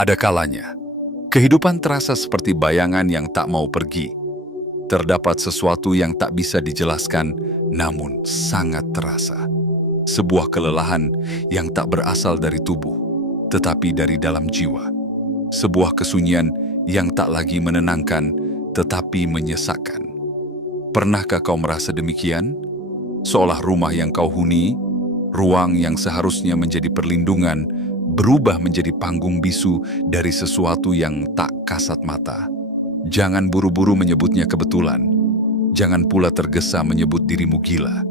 Ada kalanya, kehidupan terasa seperti bayangan yang tak mau pergi. Terdapat sesuatu yang tak bisa dijelaskan, namun sangat terasa. Sebuah kelelahan yang tak berasal dari tubuh, tetapi dari dalam jiwa. Sebuah kesunyian yang tak lagi menenangkan, tetapi menyesakkan. Pernahkah kau merasa demikian? Seolah rumah yang kau huni, ruang yang seharusnya menjadi perlindungan, berubah menjadi panggung bisu dari sesuatu yang tak kasat mata. Jangan buru-buru menyebutnya kebetulan. Jangan pula tergesa menyebut dirimu gila.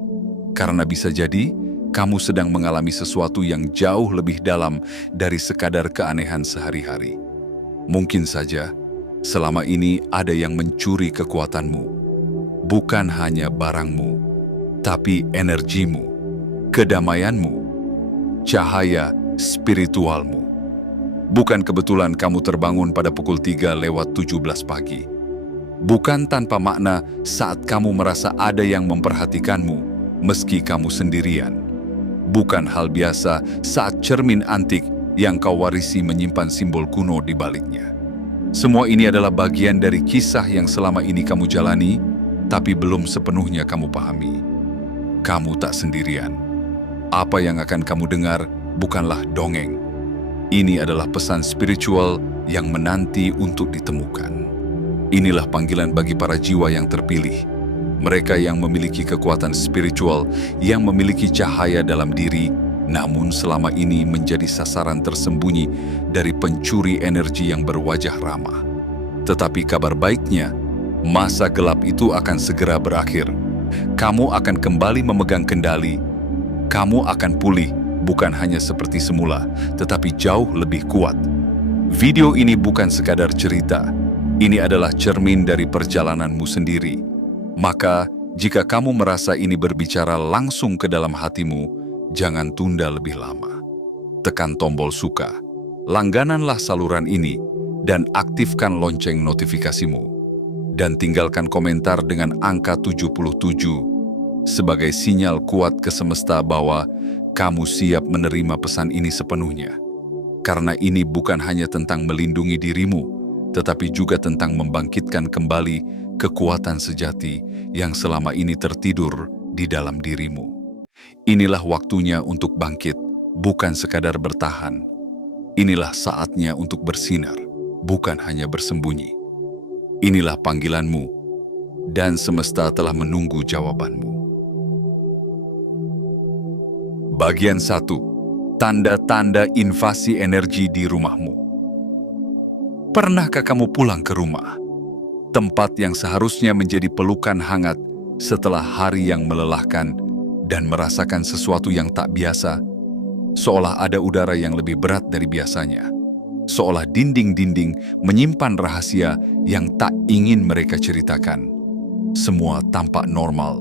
Karena bisa jadi, kamu sedang mengalami sesuatu yang jauh lebih dalam dari sekadar keanehan sehari-hari. Mungkin saja, selama ini ada yang mencuri kekuatanmu. Bukan hanya barangmu, tapi energimu, kedamaianmu, cahaya spiritualmu. Bukan kebetulan kamu terbangun pada pukul 3:17 pagi. Bukan tanpa makna saat kamu merasa ada yang memperhatikanmu, meski kamu sendirian. Bukan hal biasa saat cermin antik yang kau warisi menyimpan simbol kuno di baliknya. Semua ini adalah bagian dari kisah yang selama ini kamu jalani, tapi belum sepenuhnya kamu pahami. Kamu tak sendirian. Apa yang akan kamu dengar bukanlah dongeng. Ini adalah pesan spiritual yang menanti untuk ditemukan. Inilah panggilan bagi para jiwa yang terpilih. Mereka yang memiliki kekuatan spiritual, yang memiliki cahaya dalam diri, namun selama ini menjadi sasaran tersembunyi dari pencuri energi yang berwajah ramah. Tetapi kabar baiknya, masa gelap itu akan segera berakhir. Kamu akan kembali memegang kendali. Kamu akan pulih. Bukan hanya seperti semula, tetapi jauh lebih kuat. Video ini bukan sekadar cerita. Ini adalah cermin dari perjalananmu sendiri. Maka, jika kamu merasa ini berbicara langsung ke dalam hatimu, jangan tunda lebih lama. Tekan tombol suka, langgananlah saluran ini, dan aktifkan lonceng notifikasimu. Dan tinggalkan komentar dengan angka 77 sebagai sinyal kuat ke semesta bahwa kamu siap menerima pesan ini sepenuhnya. Karena ini bukan hanya tentang melindungi dirimu, tetapi juga tentang membangkitkan kembali kekuatan sejati yang selama ini tertidur di dalam dirimu. Inilah waktunya untuk bangkit, bukan sekadar bertahan. Inilah saatnya untuk bersinar, bukan hanya bersembunyi. Inilah panggilanmu, dan semesta telah menunggu jawabanmu. Bagian 1. Tanda-tanda invasi energi di rumahmu. Pernahkah kamu pulang ke rumah? Tempat yang seharusnya menjadi pelukan hangat setelah hari yang melelahkan dan merasakan sesuatu yang tak biasa, seolah ada udara yang lebih berat dari biasanya. Seolah dinding-dinding menyimpan rahasia yang tak ingin mereka ceritakan. Semua tampak normal,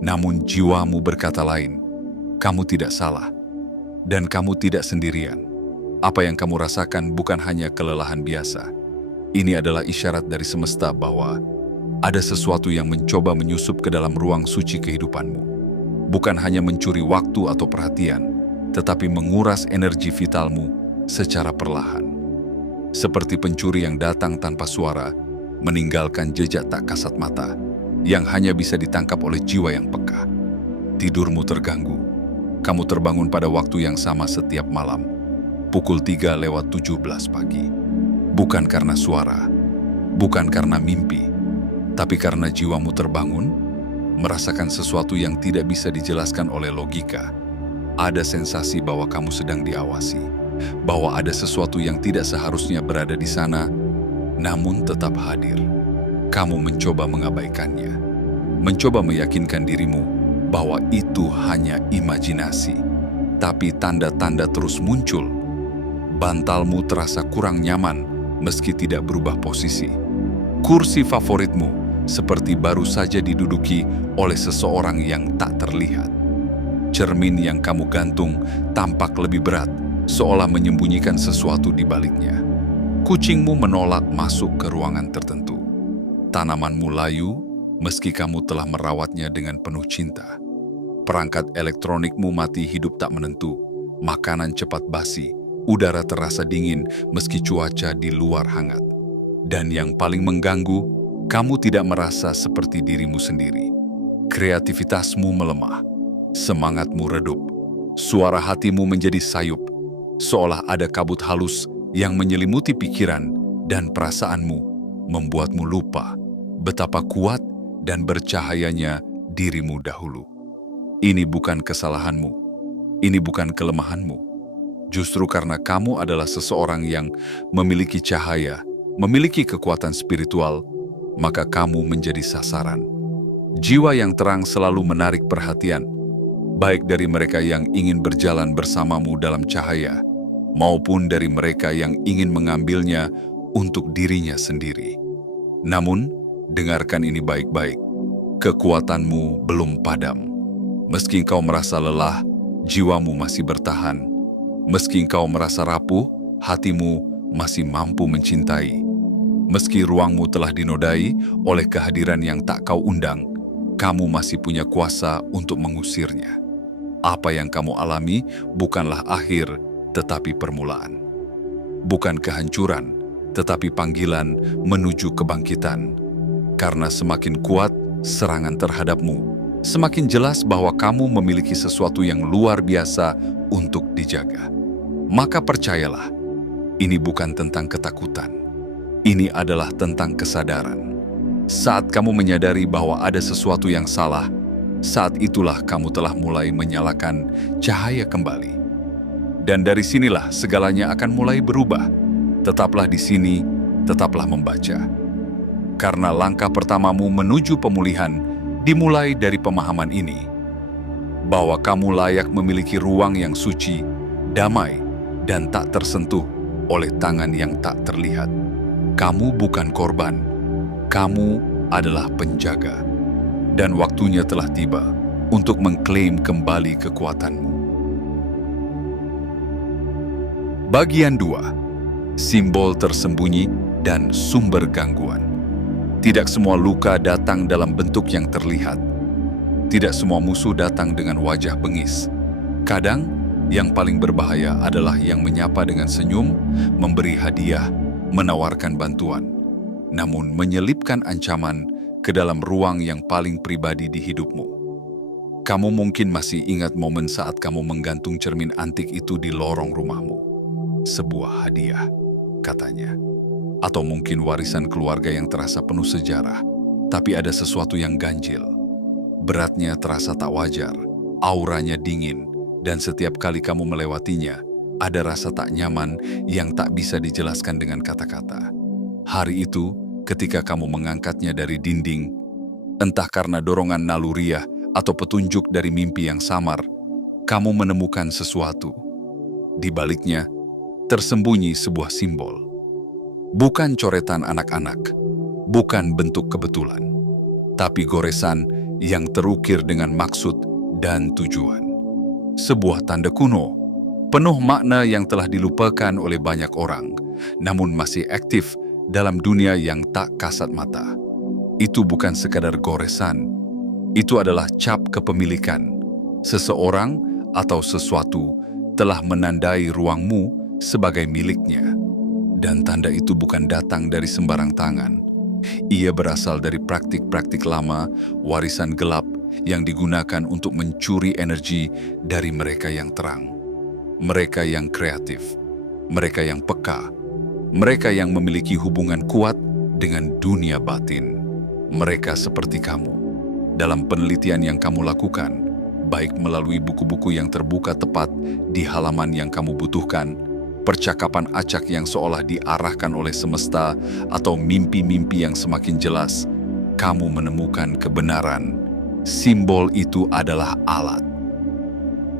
namun jiwamu berkata lain. Kamu tidak salah, dan kamu tidak sendirian. Apa yang kamu rasakan bukan hanya kelelahan biasa. Ini adalah isyarat dari semesta bahwa ada sesuatu yang mencoba menyusup ke dalam ruang suci kehidupanmu. Bukan hanya mencuri waktu atau perhatian, tetapi menguras energi vitalmu secara perlahan. Seperti pencuri yang datang tanpa suara, meninggalkan jejak tak kasat mata, yang hanya bisa ditangkap oleh jiwa yang peka. Tidurmu terganggu. Kamu terbangun pada waktu yang sama setiap malam, pukul 3:17 pagi. Bukan karena suara, bukan karena mimpi, tapi karena jiwamu terbangun, merasakan sesuatu yang tidak bisa dijelaskan oleh logika. Ada sensasi bahwa kamu sedang diawasi, bahwa ada sesuatu yang tidak seharusnya berada di sana, namun tetap hadir. Kamu mencoba mengabaikannya, mencoba meyakinkan dirimu bahwa itu hanya imajinasi. Tapi tanda-tanda terus muncul. Bantalmu terasa kurang nyaman meski tidak berubah posisi. Kursi favoritmu seperti baru saja diduduki oleh seseorang yang tak terlihat. Cermin yang kamu gantung tampak lebih berat, seolah menyembunyikan sesuatu di baliknya. Kucingmu menolak masuk ke ruangan tertentu. Tanamanmu layu meski kamu telah merawatnya dengan penuh cinta. Perangkat elektronikmu mati hidup tak menentu, makanan cepat basi, Udara terasa dingin meski cuaca di luar hangat. Dan yang paling mengganggu, kamu tidak merasa seperti dirimu sendiri. Kreativitasmu melemah, semangatmu redup, suara hatimu menjadi sayup, seolah ada kabut halus yang menyelimuti pikiran dan perasaanmu, membuatmu lupa betapa kuat dan bercahayanya dirimu dahulu. Ini bukan kesalahanmu, ini bukan kelemahanmu. Justru karena kamu adalah seseorang yang memiliki cahaya, memiliki kekuatan spiritual, maka kamu menjadi sasaran. Jiwa yang terang selalu menarik perhatian, baik dari mereka yang ingin berjalan bersamamu dalam cahaya, maupun dari mereka yang ingin mengambilnya untuk dirinya sendiri. Namun, dengarkan ini baik-baik. Kekuatanmu belum padam. Meski engkau merasa lelah, jiwamu masih bertahan. Meski engkau merasa rapuh, hatimu masih mampu mencintai. Meski ruangmu telah dinodai oleh kehadiran yang tak kau undang, kamu masih punya kuasa untuk mengusirnya. Apa yang kamu alami bukanlah akhir, tetapi permulaan. Bukan kehancuran, tetapi panggilan menuju kebangkitan. Karena semakin kuat serangan terhadapmu, semakin jelas bahwa kamu memiliki sesuatu yang luar biasa untuk dijaga. Maka percayalah, ini bukan tentang ketakutan. Ini adalah tentang kesadaran. Saat kamu menyadari bahwa ada sesuatu yang salah, saat itulah kamu telah mulai menyalakan cahaya kembali. Dan dari sinilah segalanya akan mulai berubah. Tetaplah di sini, tetaplah membaca. Karena langkah pertamamu menuju pemulihan dimulai dari pemahaman ini, bahwa kamu layak memiliki ruang yang suci, damai, dan tak tersentuh oleh tangan yang tak terlihat. Kamu bukan korban, kamu adalah penjaga. Dan waktunya telah tiba untuk mengklaim kembali kekuatanmu. Bagian 2. Simbol tersembunyi dan sumber gangguan. Tidak semua luka datang dalam bentuk yang terlihat. Tidak semua musuh datang dengan wajah bengis. Kadang, yang paling berbahaya adalah yang menyapa dengan senyum, memberi hadiah, menawarkan bantuan, namun menyelipkan ancaman ke dalam ruang yang paling pribadi di hidupmu. Kamu mungkin masih ingat momen saat kamu menggantung cermin antik itu di lorong rumahmu. Sebuah hadiah, katanya. Atau mungkin warisan keluarga yang terasa penuh sejarah, tapi ada sesuatu yang ganjil. Beratnya terasa tak wajar, auranya dingin, dan setiap kali kamu melewatinya, ada rasa tak nyaman yang tak bisa dijelaskan dengan kata-kata. Hari itu, ketika kamu mengangkatnya dari dinding, entah karena dorongan naluriah atau petunjuk dari mimpi yang samar, kamu menemukan sesuatu. Di baliknya, tersembunyi sebuah simbol. Bukan coretan anak-anak, bukan bentuk kebetulan, tapi goresan yang terukir dengan maksud dan tujuan. Sebuah tanda kuno, penuh makna yang telah dilupakan oleh banyak orang, namun masih aktif dalam dunia yang tak kasat mata. Itu bukan sekadar goresan, itu adalah cap kepemilikan. Seseorang atau sesuatu telah menandai ruangmu sebagai miliknya. Dan tanda itu bukan datang dari sembarang tangan. Ia berasal dari praktik-praktik lama, warisan gelap yang digunakan untuk mencuri energi dari mereka yang terang. Mereka yang kreatif, mereka yang peka, mereka yang memiliki hubungan kuat dengan dunia batin. Mereka seperti kamu. Dalam penelitian yang kamu lakukan, baik melalui buku-buku yang terbuka tepat di halaman yang kamu butuhkan, percakapan acak yang seolah diarahkan oleh semesta, atau mimpi-mimpi yang semakin jelas, kamu menemukan kebenaran. Simbol itu adalah alat.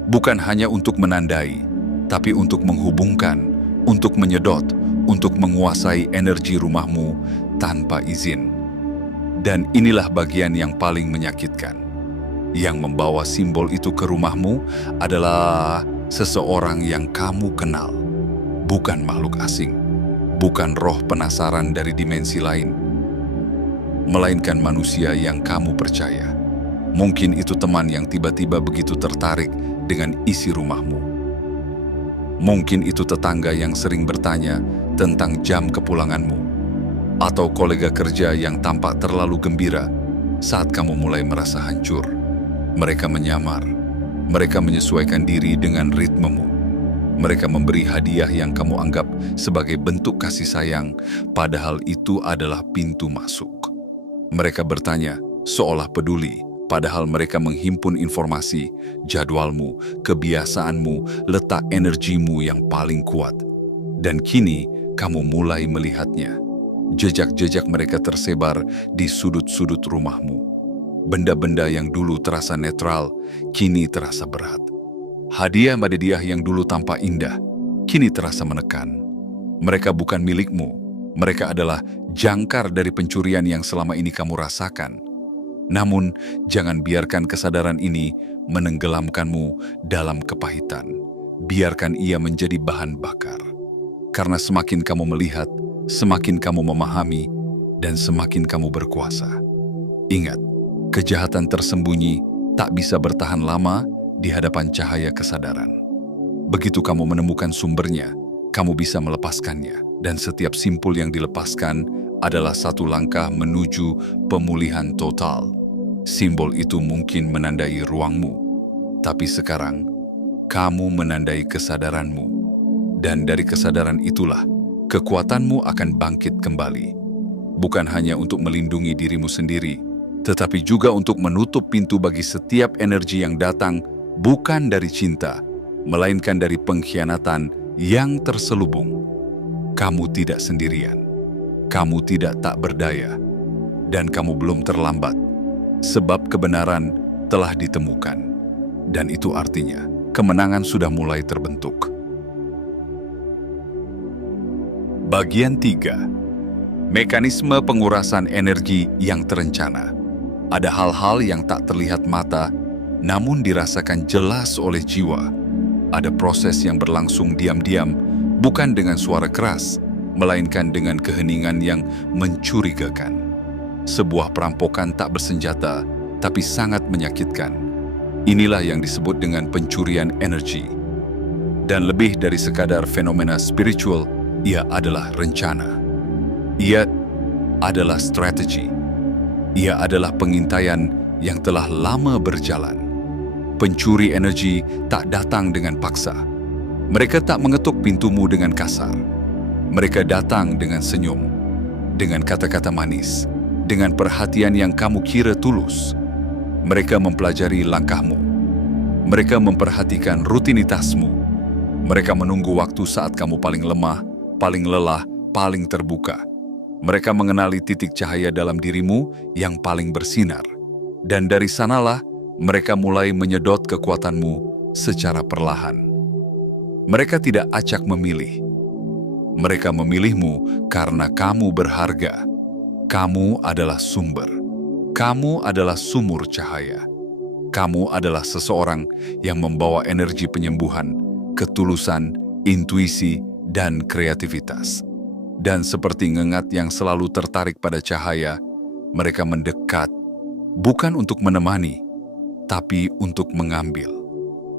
Bukan hanya untuk menandai, tapi untuk menghubungkan, untuk menyedot, untuk menguasai energi rumahmu tanpa izin. Dan inilah bagian yang paling menyakitkan. Yang membawa simbol itu ke rumahmu adalah seseorang yang kamu kenal. Bukan makhluk asing, bukan roh penasaran dari dimensi lain, melainkan manusia yang kamu percaya. Mungkin itu teman yang tiba-tiba begitu tertarik dengan isi rumahmu. Mungkin itu tetangga yang sering bertanya tentang jam kepulanganmu, atau kolega kerja yang tampak terlalu gembira saat kamu mulai merasa hancur. Mereka menyamar, mereka menyesuaikan diri dengan ritmemu. Mereka memberi hadiah yang kamu anggap sebagai bentuk kasih sayang, padahal itu adalah pintu masuk. Mereka bertanya seolah peduli, padahal mereka menghimpun informasi, jadwalmu, kebiasaanmu, letak energimu yang paling kuat. Dan kini kamu mulai melihatnya. Jejak-jejak mereka tersebar di sudut-sudut rumahmu. Benda-benda yang dulu terasa netral, kini terasa berat. Hadiah yang dulu tampak indah, kini terasa menekan. Mereka bukan milikmu, mereka adalah jangkar dari pencurian yang selama ini kamu rasakan. Namun, jangan biarkan kesadaran ini menenggelamkanmu dalam kepahitan. Biarkan ia menjadi bahan bakar. Karena semakin kamu melihat, semakin kamu memahami, dan semakin kamu berkuasa. Ingat, kejahatan tersembunyi tak bisa bertahan lama di hadapan cahaya kesadaran. Begitu kamu menemukan sumbernya, kamu bisa melepaskannya, dan setiap simpul yang dilepaskan adalah satu langkah menuju pemulihan total. Simbol itu mungkin menandai ruangmu, tapi sekarang kamu menandai kesadaranmu, dan dari kesadaran itulah kekuatanmu akan bangkit kembali. Bukan hanya untuk melindungi dirimu sendiri, tetapi juga untuk menutup pintu bagi setiap energi yang datang bukan dari cinta, melainkan dari pengkhianatan yang terselubung. Kamu tidak sendirian, kamu tidak tak berdaya, dan kamu belum terlambat, sebab kebenaran telah ditemukan. Dan itu artinya kemenangan sudah mulai terbentuk. Bagian 3. Mekanisme pengurasan energi yang terencana. Ada hal-hal yang tak terlihat mata, namun dirasakan jelas oleh jiwa. Ada proses yang berlangsung diam-diam, bukan dengan suara keras, melainkan dengan keheningan yang mencurigakan. Sebuah perampokan tak bersenjata, tapi sangat menyakitkan. Inilah yang disebut dengan pencurian energi. Dan lebih dari sekadar fenomena spiritual, ia adalah rencana. Ia adalah strategi. Ia adalah pengintaian yang telah lama berjalan. Pencuri energi tak datang dengan paksa. Mereka tak mengetuk pintumu dengan kasar. Mereka datang dengan senyum, dengan kata-kata manis, dengan perhatian yang kamu kira tulus. Mereka mempelajari langkahmu. Mereka memperhatikan rutinitasmu. Mereka menunggu waktu saat kamu paling lemah, paling lelah, paling terbuka. Mereka mengenali titik cahaya dalam dirimu yang paling bersinar. Dan dari sanalah mereka mulai menyedot kekuatanmu secara perlahan. Mereka tidak acak memilih. Mereka memilihmu karena kamu berharga. Kamu adalah sumber. Kamu adalah sumur cahaya. Kamu adalah seseorang yang membawa energi penyembuhan, ketulusan, intuisi, dan kreativitas. Dan seperti ngengat yang selalu tertarik pada cahaya, mereka mendekat, bukan untuk menemani, tapi untuk mengambil.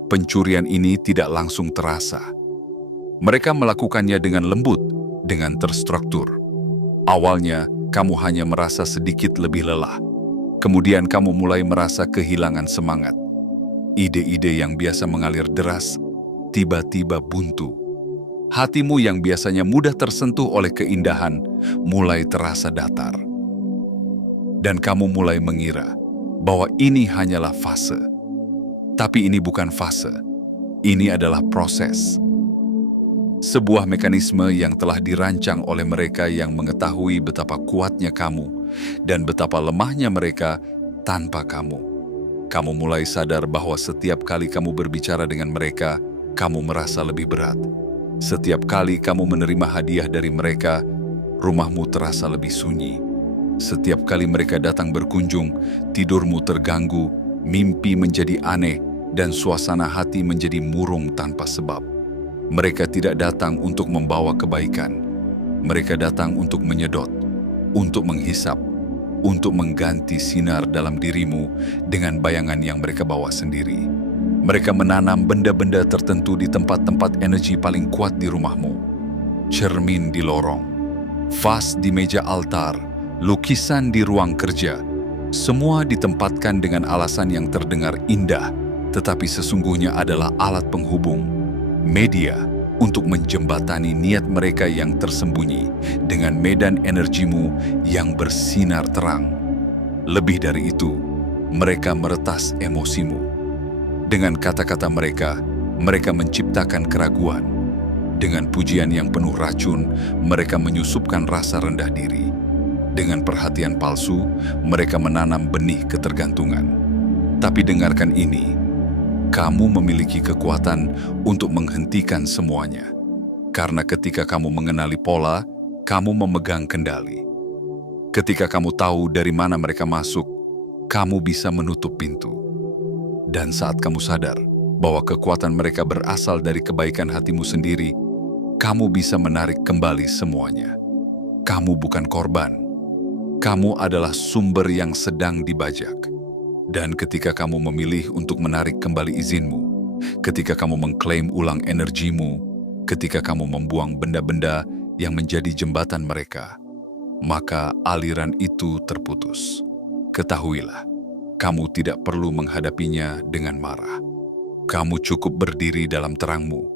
Pencurian ini tidak langsung terasa. Mereka melakukannya dengan lembut, dengan terstruktur. Awalnya, kamu hanya merasa sedikit lebih lelah. Kemudian kamu mulai merasa kehilangan semangat. Ide-ide yang biasa mengalir deras, tiba-tiba buntu. Hatimu yang biasanya mudah tersentuh oleh keindahan, mulai terasa datar. Dan kamu mulai mengira bahwa ini hanyalah fase. Tapi ini bukan fase. Ini adalah proses. Sebuah mekanisme yang telah dirancang oleh mereka yang mengetahui betapa kuatnya kamu dan betapa lemahnya mereka tanpa kamu. Kamu mulai sadar bahwa setiap kali kamu berbicara dengan mereka, kamu merasa lebih berat. Setiap kali kamu menerima hadiah dari mereka, rumahmu terasa lebih sunyi. Setiap kali mereka datang berkunjung, tidurmu terganggu, mimpi menjadi aneh, dan suasana hati menjadi murung tanpa sebab. Mereka tidak datang untuk membawa kebaikan. Mereka datang untuk menyedot, untuk menghisap, untuk mengganti sinar dalam dirimu dengan bayangan yang mereka bawa sendiri. Mereka menanam benda-benda tertentu di tempat-tempat energi paling kuat di rumahmu. Cermin di lorong, vas di meja altar, lukisan di ruang kerja. Semua ditempatkan dengan alasan yang terdengar indah, tetapi sesungguhnya adalah alat penghubung, media untuk menjembatani niat mereka yang tersembunyi dengan medan energimu yang bersinar terang. Lebih dari itu, mereka meretas emosimu. Dengan kata-kata mereka, mereka menciptakan keraguan. Dengan pujian yang penuh racun, mereka menyusupkan rasa rendah diri. Dengan perhatian palsu, mereka menanam benih ketergantungan. Tapi dengarkan ini, kamu memiliki kekuatan untuk menghentikan semuanya. Karena ketika kamu mengenali pola, kamu memegang kendali. Ketika kamu tahu dari mana mereka masuk, kamu bisa menutup pintu. Dan saat kamu sadar bahwa kekuatan mereka berasal dari kebaikan hatimu sendiri, kamu bisa menarik kembali semuanya. Kamu bukan korban. Kamu adalah sumber yang sedang dibajak. Dan ketika kamu memilih untuk menarik kembali izinmu, ketika kamu mengklaim ulang energimu, ketika kamu membuang benda-benda yang menjadi jembatan mereka, maka aliran itu terputus. Ketahuilah, kamu tidak perlu menghadapinya dengan marah. Kamu cukup berdiri dalam terangmu,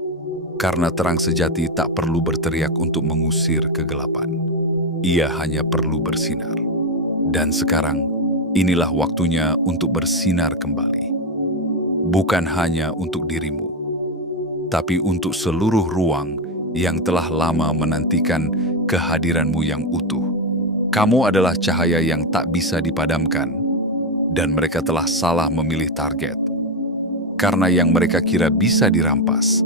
karena terang sejati tak perlu berteriak untuk mengusir kegelapan. Ia hanya perlu bersinar. Dan sekarang, inilah waktunya untuk bersinar kembali. Bukan hanya untuk dirimu, tapi untuk seluruh ruang yang telah lama menantikan kehadiranmu yang utuh. Kamu adalah cahaya yang tak bisa dipadamkan, dan mereka telah salah memilih target. Karena yang mereka kira bisa dirampas,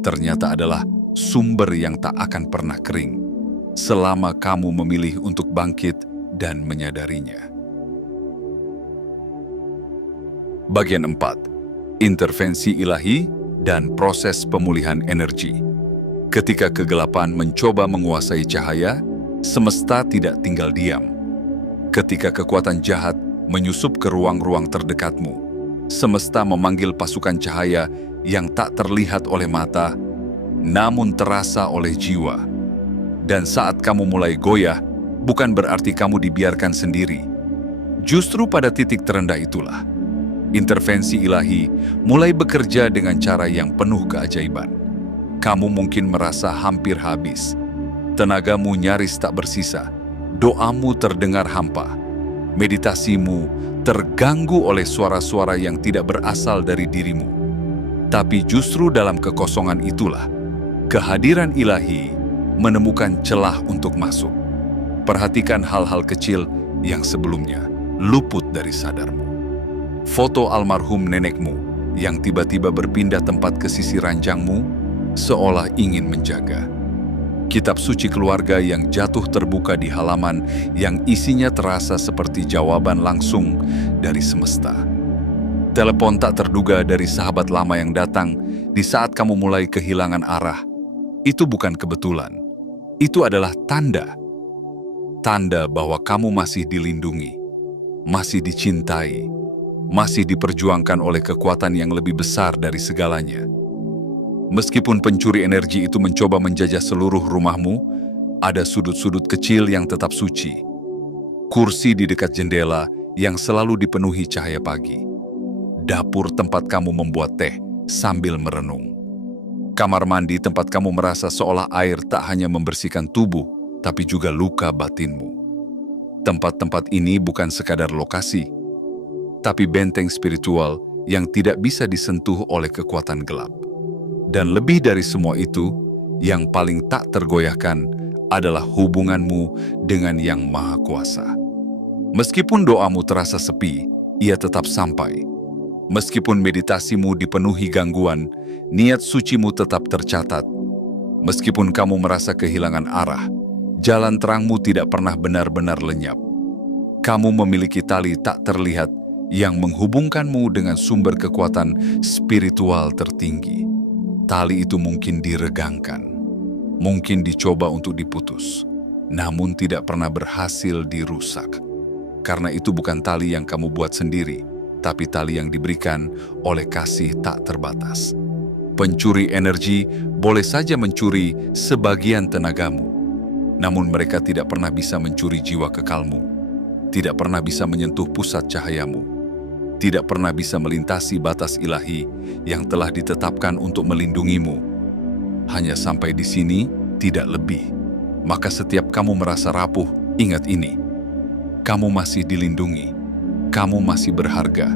ternyata adalah sumber yang tak akan pernah kering, selama kamu memilih untuk bangkit dan menyadarinya. Bagian 4. Intervensi ilahi dan proses pemulihan energi. Ketika kegelapan mencoba menguasai cahaya, semesta tidak tinggal diam. Ketika kekuatan jahat menyusup ke ruang-ruang terdekatmu, semesta memanggil pasukan cahaya yang tak terlihat oleh mata, namun terasa oleh jiwa. Dan saat kamu mulai goyah, bukan berarti kamu dibiarkan sendiri. Justru pada titik terendah itulah, intervensi ilahi mulai bekerja dengan cara yang penuh keajaiban. Kamu mungkin merasa hampir habis. Tenagamu nyaris tak bersisa. Doamu terdengar hampa. Meditasimu terganggu oleh suara-suara yang tidak berasal dari dirimu. Tapi justru dalam kekosongan itulah, kehadiran ilahi menemukan celah untuk masuk. Perhatikan hal-hal kecil yang sebelumnya luput dari sadarmu. Foto almarhum nenekmu yang tiba-tiba berpindah tempat ke sisi ranjangmu seolah ingin menjaga. Kitab suci keluarga yang jatuh terbuka di halaman yang isinya terasa seperti jawaban langsung dari semesta. Telepon tak terduga dari sahabat lama yang datang di saat kamu mulai kehilangan arah. Itu bukan kebetulan. Itu adalah tanda. Tanda bahwa kamu masih dilindungi, masih dicintai, masih diperjuangkan oleh kekuatan yang lebih besar dari segalanya. Meskipun pencuri energi itu mencoba menjajah seluruh rumahmu, ada sudut-sudut kecil yang tetap suci. Kursi di dekat jendela yang selalu dipenuhi cahaya pagi. Dapur tempat kamu membuat teh sambil merenung. Kamar mandi tempat kamu merasa seolah air tak hanya membersihkan tubuh, tapi juga luka batinmu. Tempat-tempat ini bukan sekadar lokasi, tapi benteng spiritual yang tidak bisa disentuh oleh kekuatan gelap. Dan lebih dari semua itu, yang paling tak tergoyahkan adalah hubunganmu dengan Yang Maha Kuasa. Meskipun doamu terasa sepi, ia tetap sampai. Meskipun meditasimu dipenuhi gangguan, niat sucimu tetap tercatat. Meskipun kamu merasa kehilangan arah, jalan terangmu tidak pernah benar-benar lenyap. Kamu memiliki tali tak terlihat yang menghubungkanmu dengan sumber kekuatan spiritual tertinggi. Tali itu mungkin diregangkan, mungkin dicoba untuk diputus, namun tidak pernah berhasil dirusak. Karena itu bukan tali yang kamu buat sendiri, tapi tali yang diberikan oleh kasih tak terbatas. Pencuri energi boleh saja mencuri sebagian tenagamu, namun mereka tidak pernah bisa mencuri jiwa kekalmu, tidak pernah bisa menyentuh pusat cahayamu, tidak pernah bisa melintasi batas ilahi yang telah ditetapkan untuk melindungimu. Hanya sampai di sini, tidak lebih. Maka setiap kamu merasa rapuh, ingat ini. Kamu masih dilindungi, kamu masih berharga,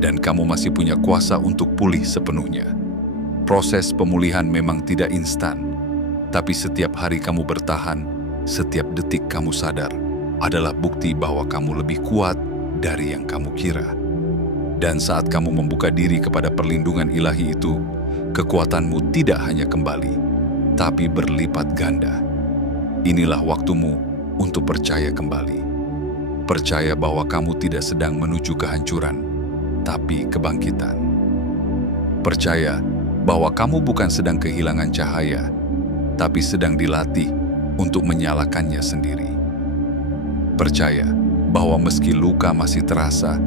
dan kamu masih punya kuasa untuk pulih sepenuhnya. Proses pemulihan memang tidak instan, tapi setiap hari kamu bertahan, setiap detik kamu sadar, adalah bukti bahwa kamu lebih kuat dari yang kamu kira. Dan saat kamu membuka diri kepada perlindungan ilahi itu, kekuatanmu tidak hanya kembali, tapi berlipat ganda. Inilah waktumu untuk percaya kembali. Percaya bahwa kamu tidak sedang menuju kehancuran, tapi kebangkitan. Percaya bahwa kamu bukan sedang kehilangan cahaya, tapi sedang dilatih untuk menyalakannya sendiri. Percaya bahwa meski luka masih terasa,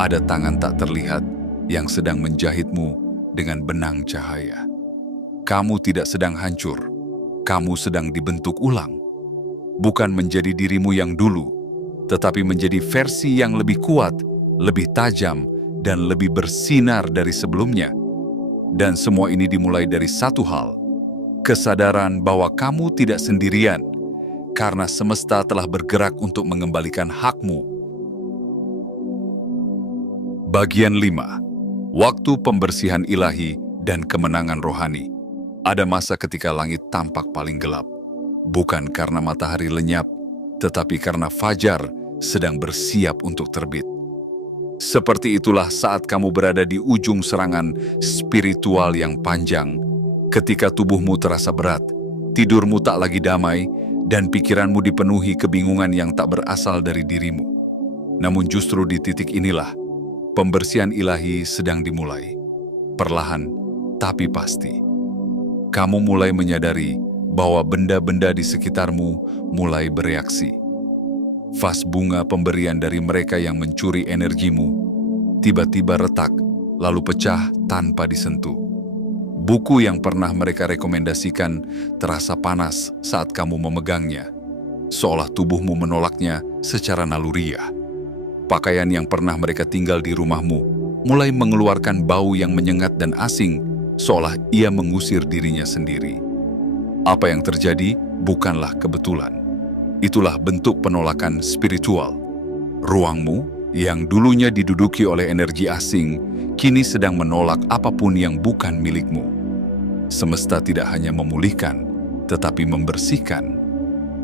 ada tangan tak terlihat yang sedang menjahitmu dengan benang cahaya. Kamu tidak sedang hancur, kamu sedang dibentuk ulang. Bukan menjadi dirimu yang dulu, tetapi menjadi versi yang lebih kuat, lebih tajam, dan lebih bersinar dari sebelumnya. Dan semua ini dimulai dari satu hal, kesadaran bahwa kamu tidak sendirian, karena semesta telah bergerak untuk mengembalikan hakmu. Bagian 5. Waktu pembersihan ilahi dan kemenangan rohani. Ada masa ketika langit tampak paling gelap, bukan karena matahari lenyap, tetapi karena fajar sedang bersiap untuk terbit. Seperti itulah saat kamu berada di ujung serangan spiritual yang panjang, ketika tubuhmu terasa berat, tidurmu tak lagi damai, dan pikiranmu dipenuhi kebingungan yang tak berasal dari dirimu. Namun justru di titik inilah, pembersihan ilahi sedang dimulai. Perlahan, tapi pasti. Kamu mulai menyadari bahwa benda-benda di sekitarmu mulai bereaksi. Vas bunga pemberian dari mereka yang mencuri energimu tiba-tiba retak, lalu pecah tanpa disentuh. Buku yang pernah mereka rekomendasikan terasa panas saat kamu memegangnya, seolah tubuhmu menolaknya secara naluriah. Pakaian yang pernah mereka tinggal di rumahmu mulai mengeluarkan bau yang menyengat dan asing, seolah ia mengusir dirinya sendiri. Apa yang terjadi bukanlah kebetulan. Itulah bentuk penolakan spiritual. Ruangmu yang dulunya diduduki oleh energi asing, kini sedang menolak apapun yang bukan milikmu. Semesta tidak hanya memulihkan, tetapi membersihkan.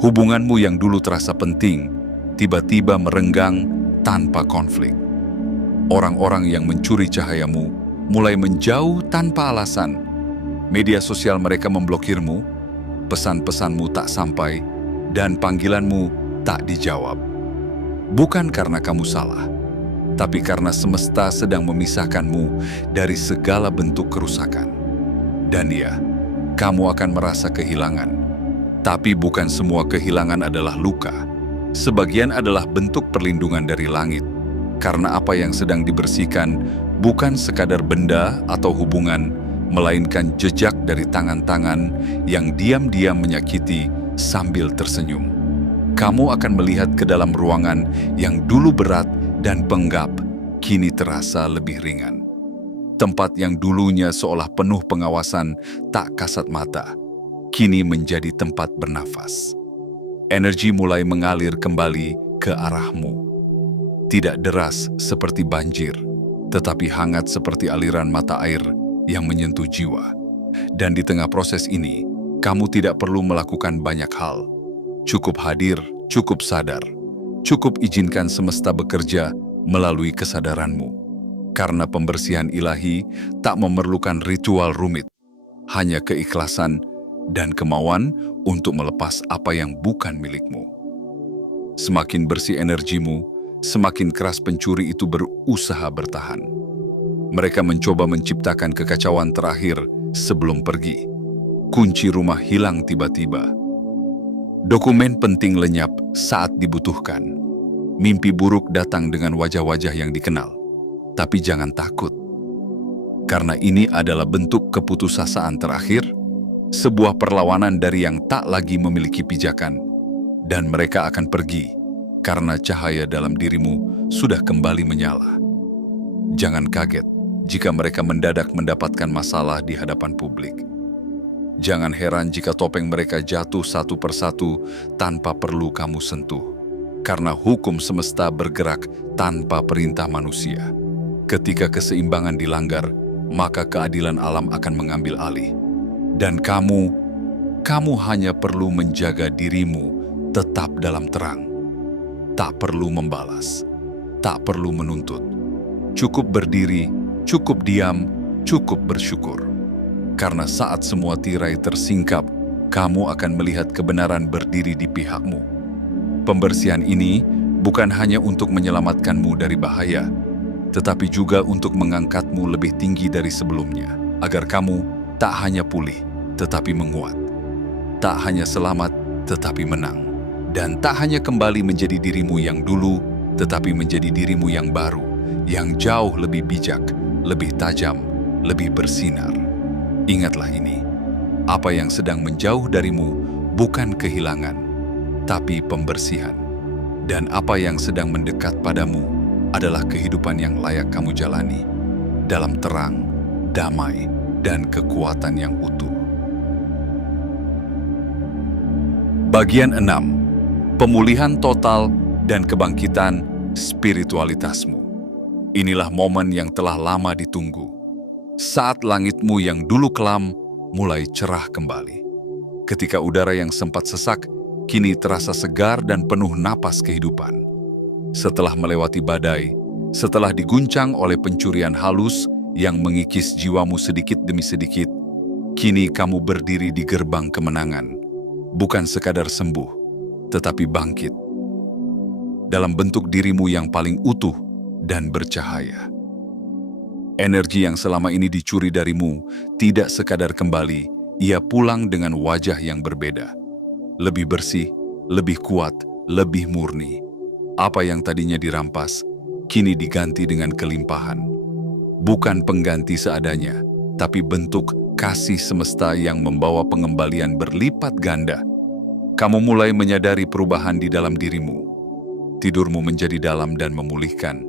Hubunganmu yang dulu terasa penting, tiba-tiba merenggang tanpa konflik. Orang-orang yang mencuri cahayamu mulai menjauh tanpa alasan. Media sosial mereka memblokirmu, pesan-pesanmu tak sampai, dan panggilanmu tak dijawab. Bukan karena kamu salah, tapi karena semesta sedang memisahkanmu dari segala bentuk kerusakan. Dan ya, kamu akan merasa kehilangan. Tapi bukan semua kehilangan adalah luka. Sebagian adalah bentuk perlindungan dari langit. Karena apa yang sedang dibersihkan bukan sekadar benda atau hubungan, melainkan jejak dari tangan-tangan yang diam-diam menyakiti sambil tersenyum. Kamu akan melihat ke dalam ruangan yang dulu berat dan penggap, kini terasa lebih ringan. Tempat yang dulunya seolah penuh pengawasan tak kasat mata, kini menjadi tempat bernafas. Energi mulai mengalir kembali ke arahmu. Tidak deras seperti banjir, tetapi hangat seperti aliran mata air yang menyentuh jiwa. Dan di tengah proses ini, kamu tidak perlu melakukan banyak hal. Cukup hadir, cukup sadar, cukup izinkan semesta bekerja melalui kesadaranmu. Karena pembersihan ilahi tak memerlukan ritual rumit, hanya keikhlasan dan kemauan untuk melepas apa yang bukan milikmu. Semakin bersih energimu, semakin keras pencuri itu berusaha bertahan. Mereka mencoba menciptakan kekacauan terakhir sebelum pergi. Kunci rumah hilang tiba-tiba. Dokumen penting lenyap saat dibutuhkan. Mimpi buruk datang dengan wajah-wajah yang dikenal. Tapi jangan takut, karena ini adalah bentuk keputusasaan terakhir, sebuah perlawanan dari yang tak lagi memiliki pijakan, dan mereka akan pergi karena cahaya dalam dirimu sudah kembali menyala. Jangan kaget jika mereka mendadak mendapatkan masalah di hadapan publik. Jangan heran jika topeng mereka jatuh satu persatu tanpa perlu kamu sentuh, karena hukum semesta bergerak tanpa perintah manusia. Ketika keseimbangan dilanggar, maka keadilan alam akan mengambil alih. Dan kamu hanya perlu menjaga dirimu tetap dalam terang. Tak perlu membalas, tak perlu menuntut. Cukup berdiri, cukup diam, cukup bersyukur. Karena saat semua tirai tersingkap, kamu akan melihat kebenaran berdiri di pihakmu. Pembersihan ini bukan hanya untuk menyelamatkanmu dari bahaya, tetapi juga untuk mengangkatmu lebih tinggi dari sebelumnya, agar kamu tak hanya pulih, tetapi menguat. Tak hanya selamat, tetapi menang. Dan tak hanya kembali menjadi dirimu yang dulu, tetapi menjadi dirimu yang baru, yang jauh lebih bijak, lebih tajam, lebih bersinar. Ingatlah ini, apa yang sedang menjauh darimu bukan kehilangan, tapi pembersihan. Dan apa yang sedang mendekat padamu adalah kehidupan yang layak kamu jalani, dalam terang, damai, dan kekuatan yang utuh. Bagian 6. Pemulihan total dan kebangkitan spiritualitasmu. Inilah momen yang telah lama ditunggu. Saat langitmu yang dulu kelam mulai cerah kembali. Ketika udara yang sempat sesak kini terasa segar dan penuh napas kehidupan. Setelah melewati badai, setelah diguncang oleh pencurian halus yang mengikis jiwamu sedikit demi sedikit, kini kamu berdiri di gerbang kemenangan. Bukan sekadar sembuh, tetapi bangkit. Dalam bentuk dirimu yang paling utuh dan bercahaya. Energi yang selama ini dicuri darimu tidak sekadar kembali, ia pulang dengan wajah yang berbeda. Lebih bersih, lebih kuat, lebih murni. Apa yang tadinya dirampas, kini diganti dengan kelimpahan. Bukan pengganti seadanya, tapi bentuk kasih semesta yang membawa pengembalian berlipat ganda. Kamu mulai menyadari perubahan di dalam dirimu. Tidurmu menjadi dalam dan memulihkan.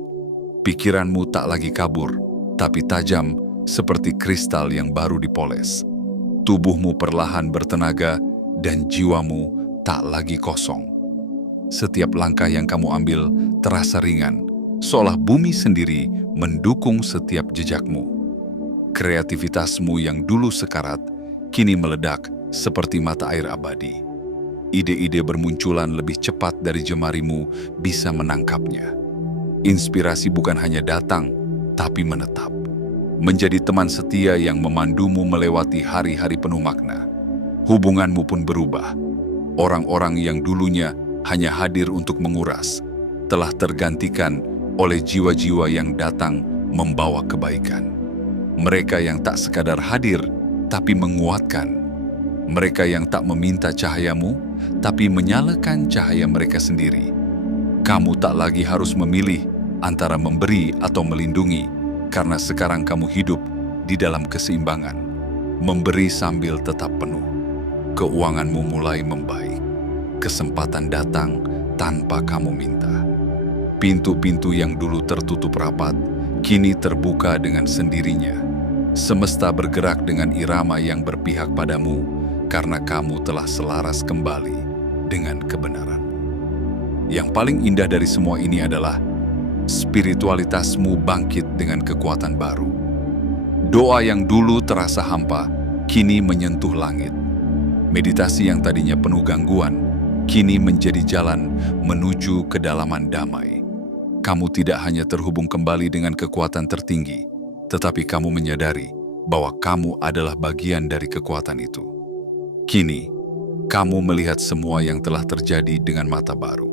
Pikiranmu tak lagi kabur, tapi tajam seperti kristal yang baru dipoles. Tubuhmu perlahan bertenaga dan jiwamu tak lagi kosong. Setiap langkah yang kamu ambil terasa ringan, seolah bumi sendiri mendukung setiap jejakmu. Kreativitasmu yang dulu sekarat, kini meledak seperti mata air abadi. Ide-ide bermunculan lebih cepat dari jemarimu bisa menangkapnya. Inspirasi bukan hanya datang, tapi menetap. Menjadi teman setia yang memandumu melewati hari-hari penuh makna. Hubunganmu pun berubah. Orang-orang yang dulunya hanya hadir untuk menguras, telah tergantikan oleh jiwa-jiwa yang datang membawa kebaikan. Mereka yang tak sekadar hadir, tapi menguatkan. Mereka yang tak meminta cahayamu, tapi menyalakan cahaya mereka sendiri. Kamu tak lagi harus memilih antara memberi atau melindungi, karena sekarang kamu hidup di dalam keseimbangan. Memberi sambil tetap penuh. Keuanganmu mulai membaik. Kesempatan datang tanpa kamu minta. Pintu-pintu yang dulu tertutup rapat, kini terbuka dengan sendirinya. Semesta bergerak dengan irama yang berpihak padamu, karena kamu telah selaras kembali dengan kebenaran. Yang paling indah dari semua ini adalah spiritualitasmu bangkit dengan kekuatan baru. Doa yang dulu terasa hampa, kini menyentuh langit. Meditasi yang tadinya penuh gangguan, kini menjadi jalan menuju kedalaman damai. Kamu tidak hanya terhubung kembali dengan kekuatan tertinggi, tetapi kamu menyadari bahwa kamu adalah bagian dari kekuatan itu. Kini, kamu melihat semua yang telah terjadi dengan mata baru.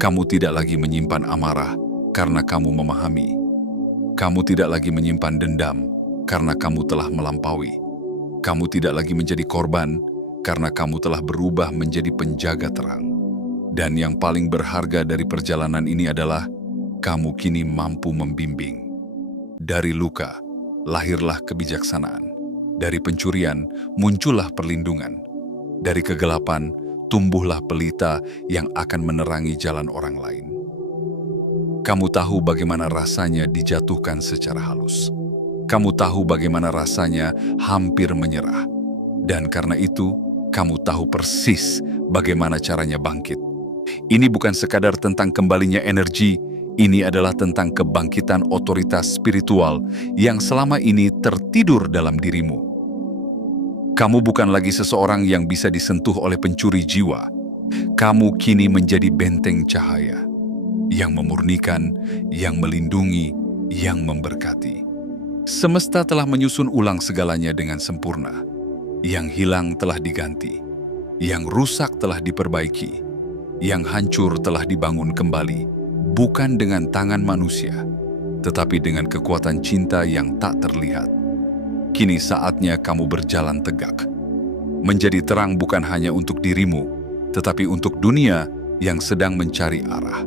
Kamu tidak lagi menyimpan amarah karena kamu memahami. Kamu tidak lagi menyimpan dendam karena kamu telah melampaui. Kamu tidak lagi menjadi korban karena kamu telah berubah menjadi penjaga terang. Dan yang paling berharga dari perjalanan ini adalah kamu kini mampu membimbing. Dari luka, lahirlah kebijaksanaan. Dari pencurian, muncullah perlindungan. Dari kegelapan, tumbuhlah pelita yang akan menerangi jalan orang lain. Kamu tahu bagaimana rasanya dijatuhkan secara halus. Kamu tahu bagaimana rasanya hampir menyerah. Dan karena itu, kamu tahu persis bagaimana caranya bangkit. Ini bukan sekadar tentang kembalinya energi, ini adalah tentang kebangkitan otoritas spiritual yang selama ini tertidur dalam dirimu. Kamu bukan lagi seseorang yang bisa disentuh oleh pencuri jiwa. Kamu kini menjadi benteng cahaya yang memurnikan, yang melindungi, yang memberkati. Semesta telah menyusun ulang segalanya dengan sempurna. Yang hilang telah diganti, yang rusak telah diperbaiki, yang hancur telah dibangun kembali, bukan dengan tangan manusia, tetapi dengan kekuatan cinta yang tak terlihat. Kini saatnya kamu berjalan tegak. Menjadi terang bukan hanya untuk dirimu, tetapi untuk dunia yang sedang mencari arah.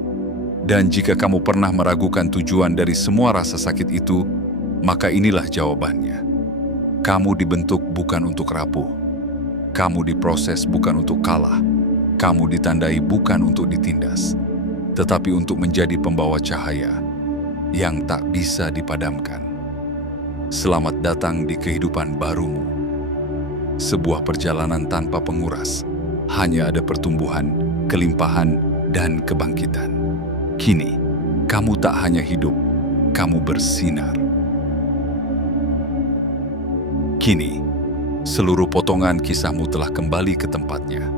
Dan jika kamu pernah meragukan tujuan dari semua rasa sakit itu, maka inilah jawabannya. Kamu dibentuk bukan untuk rapuh. Kamu diproses bukan untuk kalah. Kamu ditandai bukan untuk ditindas, tetapi untuk menjadi pembawa cahaya yang tak bisa dipadamkan. Selamat datang di kehidupan barumu. Sebuah perjalanan tanpa penguras. Hanya ada pertumbuhan, kelimpahan, dan kebangkitan. Kini, kamu tak hanya hidup, kamu bersinar. Kini, seluruh potongan kisahmu telah kembali ke tempatnya.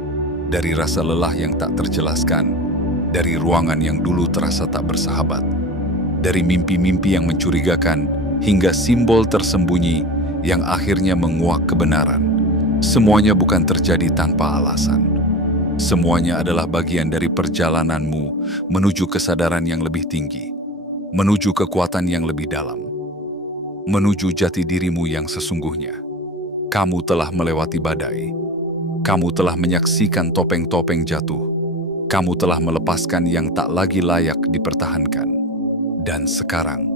Dari rasa lelah yang tak terjelaskan, dari ruangan yang dulu terasa tak bersahabat, dari mimpi-mimpi yang mencurigakan, hingga simbol tersembunyi yang akhirnya menguak kebenaran. Semuanya bukan terjadi tanpa alasan. Semuanya adalah bagian dari perjalananmu menuju kesadaran yang lebih tinggi, menuju kekuatan yang lebih dalam, menuju jati dirimu yang sesungguhnya. Kamu telah melewati badai. Kamu telah menyaksikan topeng-topeng jatuh. Kamu telah melepaskan yang tak lagi layak dipertahankan. Dan sekarang,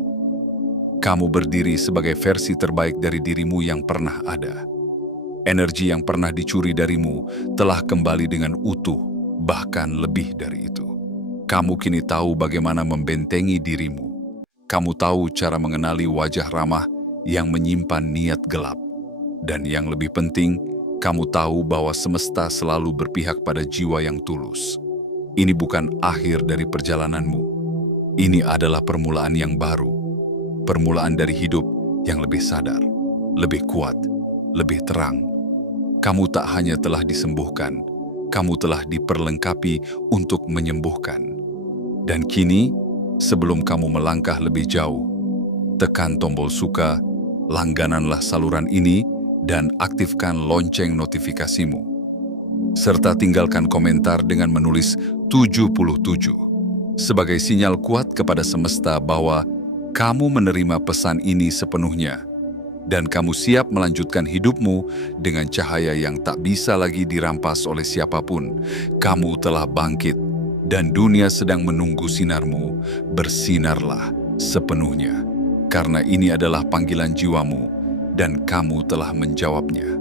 kamu berdiri sebagai versi terbaik dari dirimu yang pernah ada. Energi yang pernah dicuri darimu telah kembali dengan utuh, bahkan lebih dari itu. Kamu kini tahu bagaimana membentengi dirimu. Kamu tahu cara mengenali wajah ramah yang menyimpan niat gelap. Dan yang lebih penting, kamu tahu bahwa semesta selalu berpihak pada jiwa yang tulus. Ini bukan akhir dari perjalananmu. Ini adalah permulaan yang baru. Permulaan dari hidup yang lebih sadar, lebih kuat, lebih terang. Kamu tak hanya telah disembuhkan, kamu telah diperlengkapi untuk menyembuhkan. Dan kini, sebelum kamu melangkah lebih jauh, tekan tombol suka, langgananlah saluran ini, dan aktifkan lonceng notifikasimu. Serta tinggalkan komentar dengan menulis 77 sebagai sinyal kuat kepada semesta bahwa kamu menerima pesan ini sepenuhnya. Dan kamu siap melanjutkan hidupmu dengan cahaya yang tak bisa lagi dirampas oleh siapapun. Kamu telah bangkit, dan dunia sedang menunggu sinarmu. Bersinarlah sepenuhnya, karena ini adalah panggilan jiwamu, dan kamu telah menjawabnya.